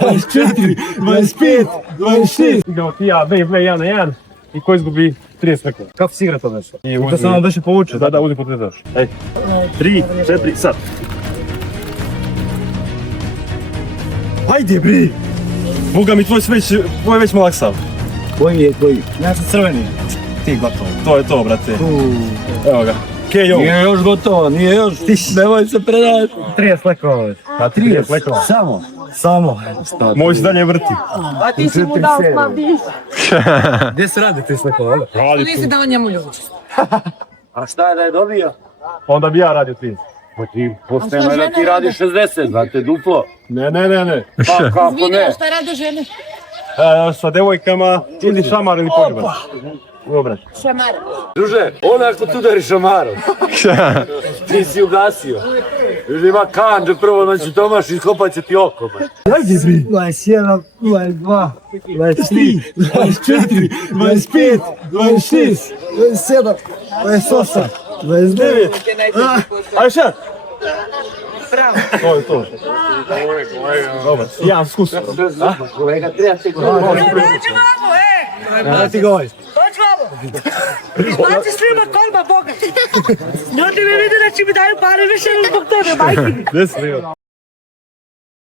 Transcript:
24, 25, 26. Idemo ti ja, B, 1 na 1 i ko izgubi 30 sekundi. Kako si igra to nešto? I To sam vam već povučio. Da, uzmi potrebaš. Ej, 3, 4, sad. Hajde bre! Boga mi tvoj već malaksav. Koji je koji? Ja sam crveni. Ti gotovo. To je to, brate. Evo ga. KO. Nije još gotovo, nije još. Nemoj se predati. 30 lekova. A 30 lekova. Samo. Samo. Moj se dalje vrti. A ti si mu dao slabiš. Gdje se radi 30 lekova? Radi Nisi tu. dao njemu ljubav. A šta je da je dobio? Onda bi ja radio 30. Pa ti postajemo da ti radiš 60, znate, duplo. Ne. Pa kako ne? Šta rade žene? Sa devojkama ili šamar ili poljubac. Dobro. Šamara. Druže, on ako tu udari šamarom, ti si ugasio. Druže, ima kanđe prvo, znači Tomaš iskopat će ti oko. Hajde bre! 21, 22, 23, 24, 25, 26, 27, 28, 29. Ajde šat! To je to. Dobro, ja skus. Kolega, treba se Dođi vamo, Da ti govoriš. Dođi vamo. Izbaci svima kolba, Boga. Ljudi mi vidi da će mi daju pare više zbog toga, majke. Gdje si?